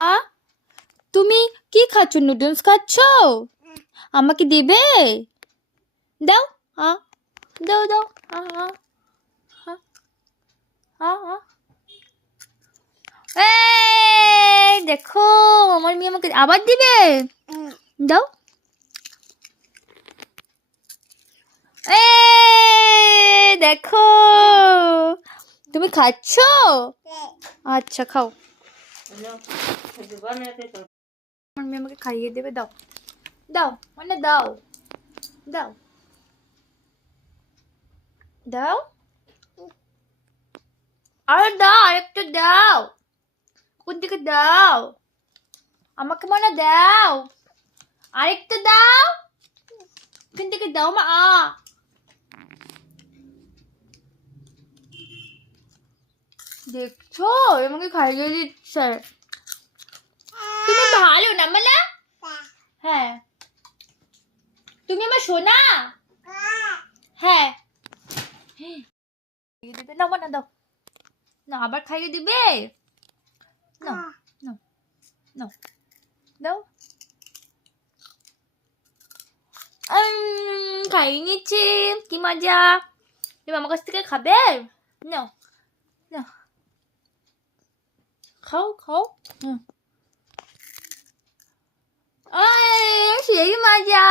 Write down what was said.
আ তুমি কি খাচ্ছ? নুডলস খাচ্ছ? আমাকে দিবে? দাও। আ দাও দাও। আ আ আ আ আ এই দেখো, আমার মেয়ে আমাকে আবার দিবে। দাও। দেখো, তুমি খাচ্ছ? আচ্ছা খাও। আমার মেয়ে আমাকে খাইয়ে দেবে। দাও দাও, মানে দাও দাও দাও, আরে দাও, আরেকটা দাও। কোন দিকে দাও? আমাকে মানে দাও, আরেকটা দাও। কোন দিকে দাও মা? দেখছো, আমাকে খাইয়ে দিচ্ছে। তুমি ভালো না মালা? হ্যাঁ। তুমি আমার সোনা? হ্যাঁ। খাইয়ে দিবে না মানে? দাও না, আবার খাইয়ে দিবে? না না না, দাও। খাইয়ে নিচ্ছি, কি মজা। তুমি আমার কাছ থেকে খাবে? না না, খাও খাও। সেই মজা।